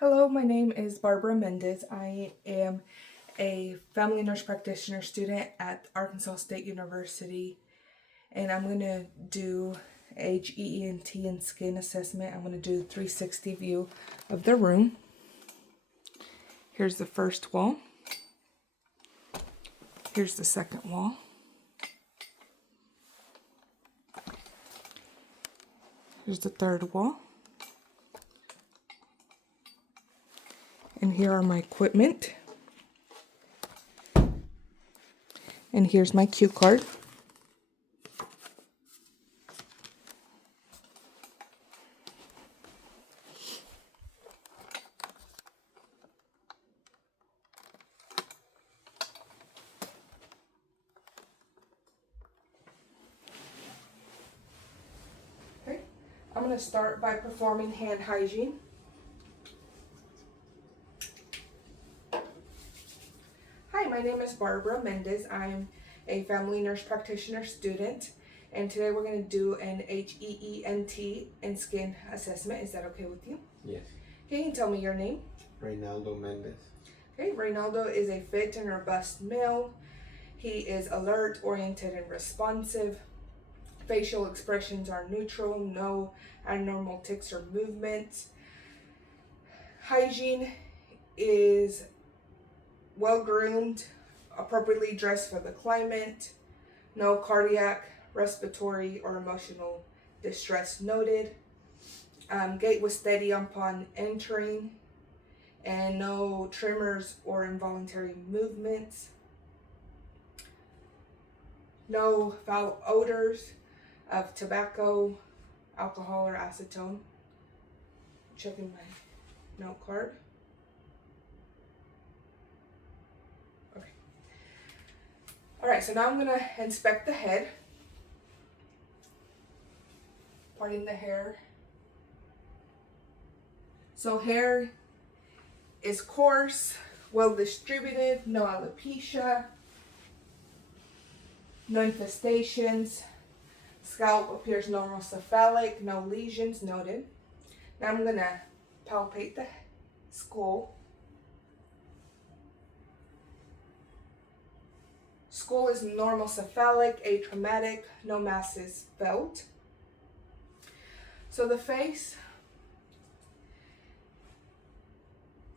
Hello, my name is Barbara Mendez. I am a family nurse practitioner student at Arkansas State University, and I'm going to do HEENT and skin assessment. I'm going to do a 360 view of the room. Here's the first wall. Here's the second wall. Here's the third wall. And here are my equipment. And here's my cue card. Okay, I'm going to start by performing hand hygiene. Hi, my name is Barbara Mendez. I'm a family nurse practitioner student, and today we're going to do an HEENT and skin assessment. Is that okay with you? Yes. Okay, you tell me your name. Reynaldo Mendez. Okay, Reynaldo is a fit and robust male. He is alert, oriented, and responsive. Facial expressions are neutral, no abnormal tics or movements. Hygiene is well groomed, appropriately dressed for the climate. No cardiac, respiratory, or emotional distress noted. Gait was steady upon entering, and no tremors or involuntary movements. No foul odors of tobacco, alcohol, or acetone. Checking my note card. Okay. Alright, so now I'm going to inspect the head. Parting the hair. So hair is coarse, well distributed, no alopecia, no infestations. Scalp appears normal cephalic, no lesions noted. Now I'm going to palpate the skull. Skull is normal cephalic, atraumatic, no masses felt. So the face,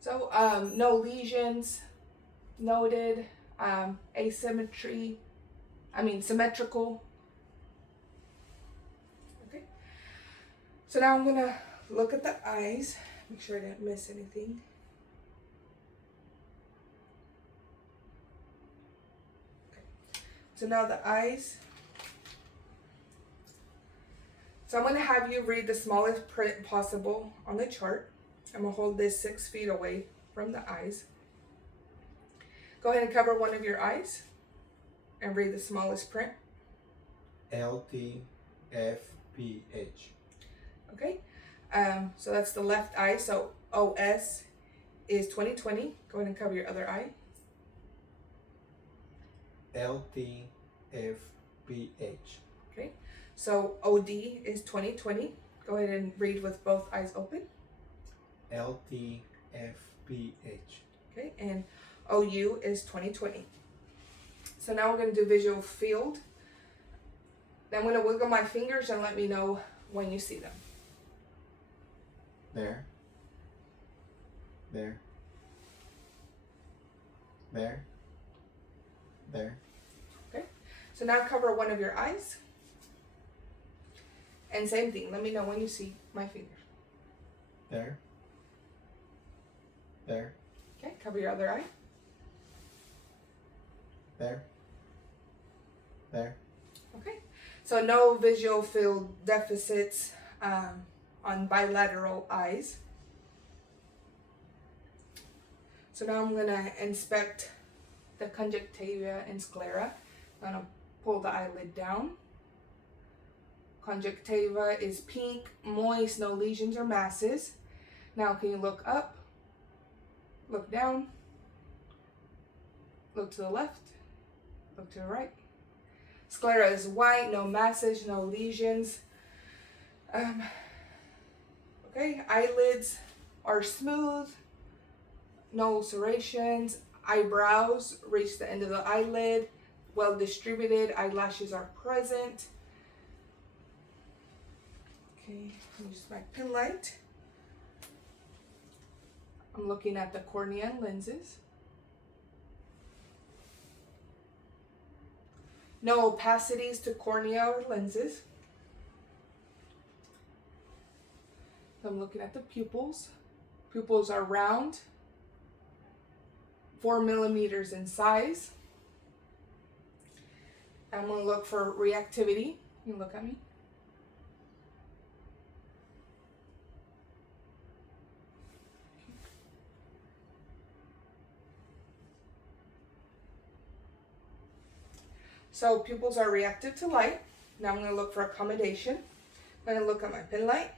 no lesions noted, symmetrical. Okay. So now I'm gonna look at the eyes, make sure I didn't miss anything. Okay. So now the eyes. So I'm gonna have you read the smallest print possible on the chart. I'm gonna hold this 6 feet away from the eyes. Go ahead and cover one of your eyes and read the smallest print. LTFPH. Okay, so that's the left eye. So OS is 2020. Go ahead and cover your other eye. LTFPH. Okay, so OD is 2020. Go ahead and read with both eyes open. LTFPH. Okay, and OU is 2020. So now we're going to do visual field. Then I'm going to wiggle my fingers and let me know when you see them. There. There. There. There. Okay, so now cover one of your eyes. And same thing, let me know when you see my fingers. There. There. Okay, cover your other eye. There. There. Okay, so no visual field deficits on bilateral eyes. So now I'm going to inspect the conjunctiva and sclera. I'm going to pull the eyelid down. Conjunctiva is pink, moist, no lesions or masses. Now can you look up, look down, look to the left, look to the right. Sclera is white, no masses, no lesions. Okay, eyelids are smooth, no serrations. Eyebrows reach the end of the eyelid, well distributed. Eyelashes are present. Okay, use my pen light. I'm looking at the cornea and lenses. No opacities to cornea or lenses. I'm looking at the pupils. Pupils are round, 4 millimeters in size. I'm going to look for reactivity. You look at me. So pupils are reactive to light. Now I'm going to look for accommodation. I'm going to look at my pen light.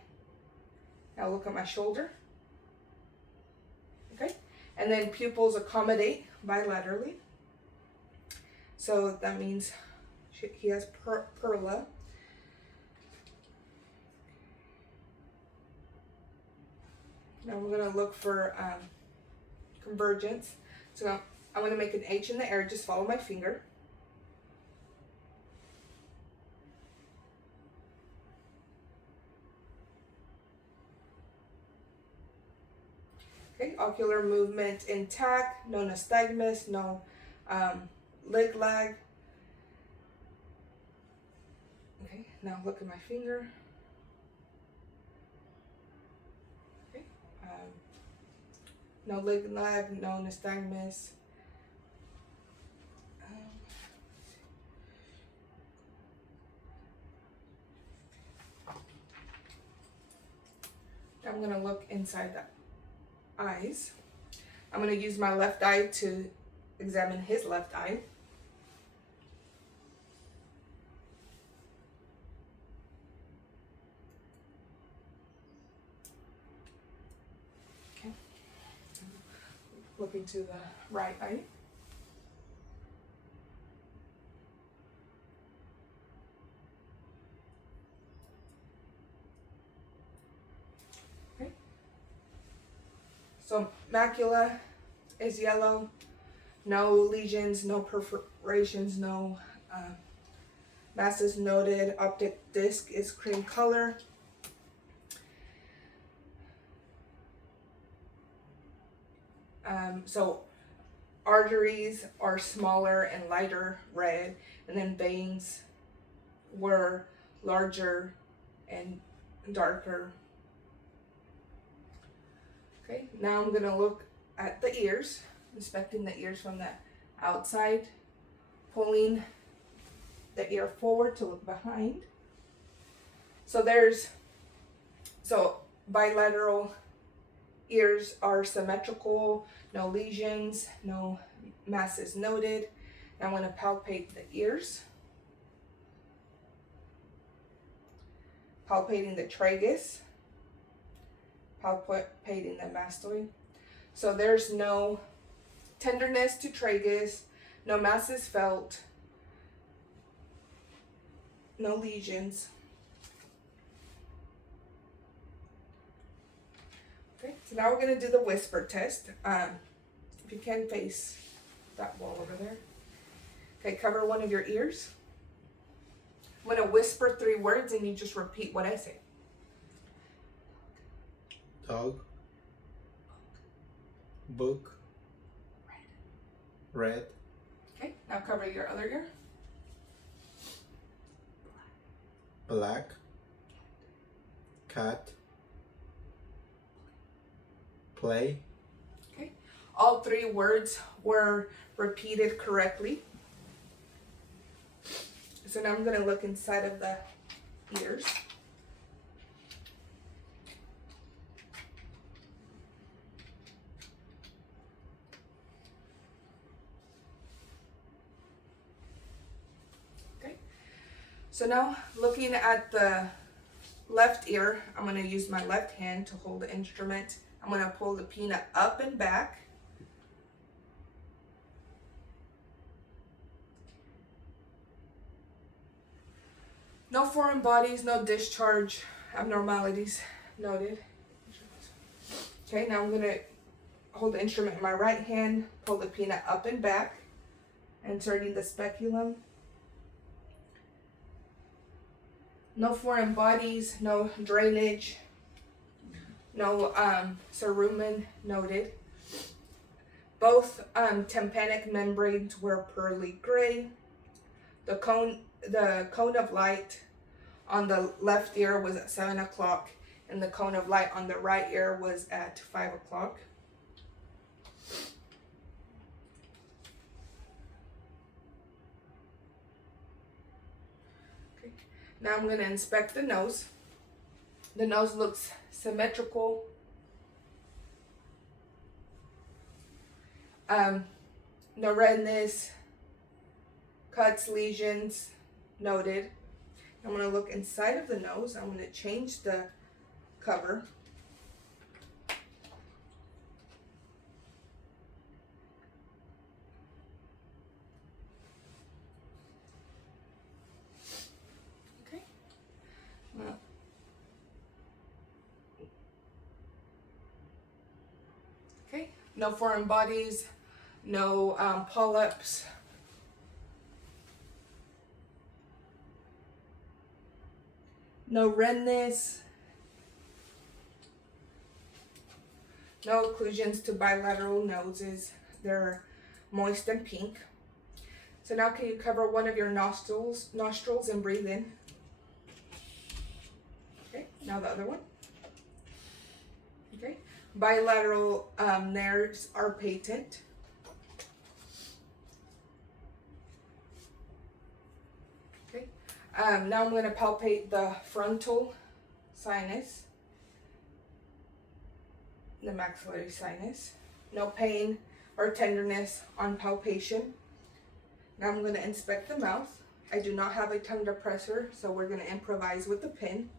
Now look at my shoulder. Okay, and then pupils accommodate bilaterally. So that means he has perla. Now we're going to look for convergence. So I'm going to make an H in the air. Just follow my finger. Okay, ocular movement intact, no nystagmus, no lid lag. Okay, now look at my finger. Okay, no lid lag, no nystagmus. I'm gonna look inside the eyes. I'm going to use my left eye to examine his left eye. Okay. Look into the right eye. Okay. So macula is yellow, no lesions, no perforations, no masses noted. Optic disc is cream color. So arteries are smaller and lighter red, and then veins were larger and darker. Okay, now I'm gonna look at the ears, inspecting the ears from the outside, pulling the ear forward to look behind. So bilateral ears are symmetrical, no lesions, no masses noted. Now I'm going to palpate the ears, palpating the tragus, palpating the mastoid. So there's no tenderness to tragus, no masses felt, no lesions. Okay, so now we're going to do the whisper test. If you can face that wall over there. Okay, cover one of your ears. I'm going to whisper 3 words and you just repeat what I say. Dog. Book. Red. Okay, now cover your other ear. Black. Cat. Play. Okay, all 3 words were repeated correctly. So now I'm going to look inside of the ears. Okay, so now looking at the left ear, I'm going to use my left hand to hold the instrument. I'm going to pull the peanut up and back. No foreign bodies, no discharge abnormalities noted. Okay, now I'm going to hold the instrument in my right hand, pull the peanut up and back, inserting the speculum. No foreign bodies, no drainage, no cerumen noted. Both tympanic membranes were pearly gray. The cone of light on the left ear was at 7 o'clock, and the cone of light on the right ear was at 5 o'clock. Okay. Now I'm going to inspect the nose. The nose looks symmetrical. No redness, cuts, lesions noted. I'm going to look inside of the nose. I'm going to change the cover. Okay. Okay. No foreign bodies, no polyps. No redness, no occlusions to bilateral noses. They're moist and pink. So now can you cover one of your nostrils and breathe in? Okay, now the other one. Okay, bilateral nerves are patent. Okay, now I'm going to palpate the frontal sinus, the maxillary sinus. No pain or tenderness on palpation. Now I'm going to inspect the mouth. I do not have a tongue depressor, so we're going to improvise with the pin.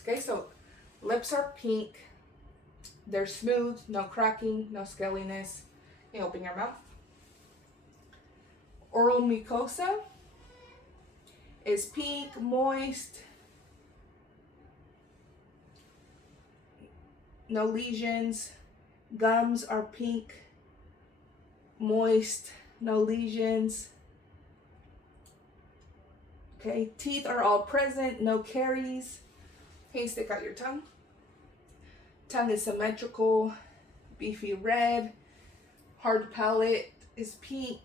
Okay, so lips are pink. They're smooth, no cracking, no scaliness. You open your mouth. Oral mucosa is pink, moist, no lesions. Gums are pink, moist, no lesions. Okay, teeth are all present, no caries. Okay, stick out your tongue. Tongue is symmetrical, beefy red. Hard palate is pink,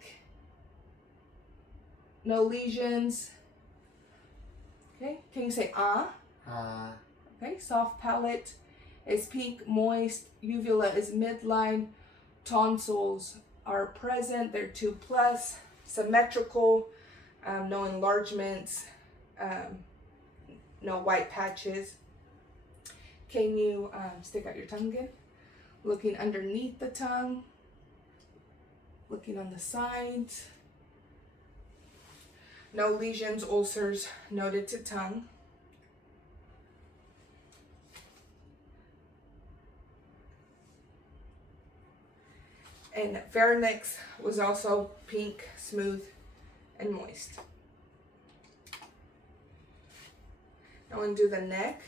no lesions. Okay, can you say ah? Okay, soft palate is pink, moist. Uvula is midline. Tonsils are present, they're 2+, symmetrical, no enlargements, no white patches. Can you stick out your tongue again? Looking underneath the tongue, looking on the sides. No lesions, ulcers noted to tongue. And pharynx was also pink, smooth, and moist. Now I'm going to do the neck.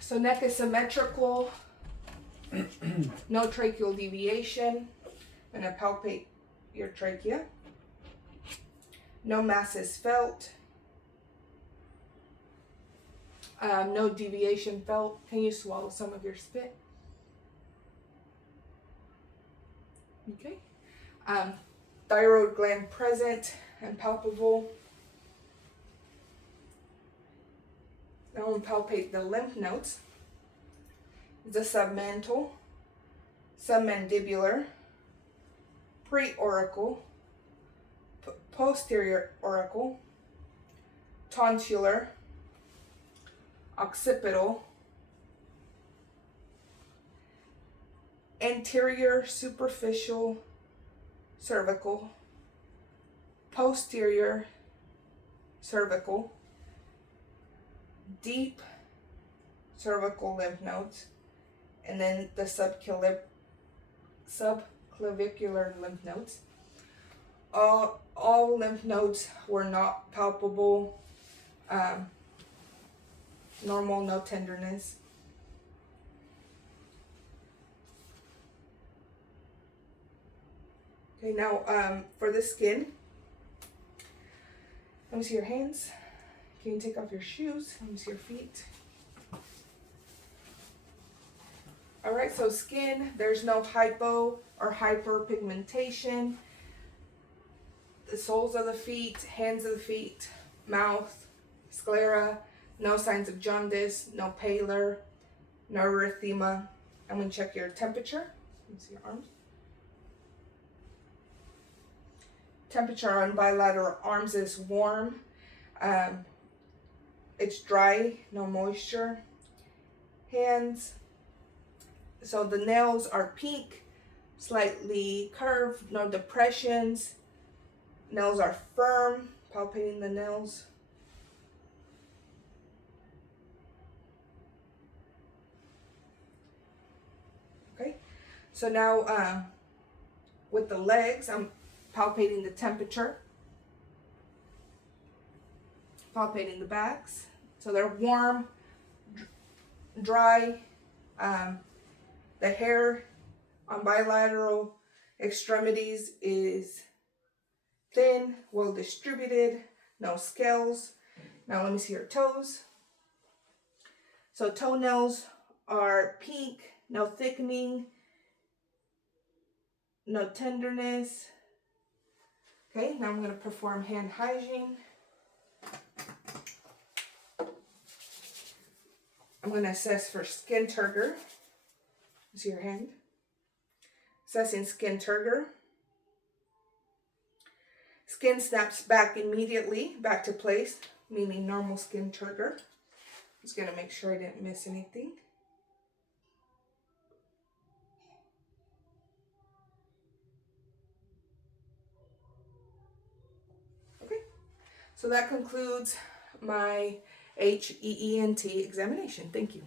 So neck is symmetrical, no tracheal deviation. I'm going to palpate your trachea. No mass is felt. No deviation felt. Can you swallow some of your spit? Okay. Thyroid gland present and palpable. Now we'll palpate the lymph nodes. The submental, submandibular, preauricle, posterior auricle, tonsillar, occipital, anterior superficial cervical, posterior cervical, deep cervical lymph nodes, and then the subclavicular lymph nodes. All lymph nodes were not palpable. normal, no tenderness. Okay, now for the skin, let me see your hands. Can you take off your shoes? Let me see your feet. All right, so skin, there's no hypo or hyperpigmentation. The soles of the feet, hands of the feet, mouth, sclera, no signs of jaundice, no pallor, no erythema. I'm gonna check your temperature. Let me see your arms. Temperature on bilateral arms is warm. It's dry, no moisture. Hands, so the nails are pink, slightly curved, no depressions. Nails are firm, palpating the nails. Okay, so now with the legs, I'm palpating the temperature, palpating the backs. So they're warm, dry. The hair on bilateral extremities is thin, well distributed, no scales. Now let me see your toes. So toenails are pink, no thickening, no tenderness. Okay, now I'm going to perform hand hygiene. I'm going to assess for skin turgor. See your hand. Assessing skin turgor. Skin snaps back immediately, back to place, meaning normal skin turgor. Just going to make sure I didn't miss anything. Okay, so that concludes my HEENT examination. Thank you.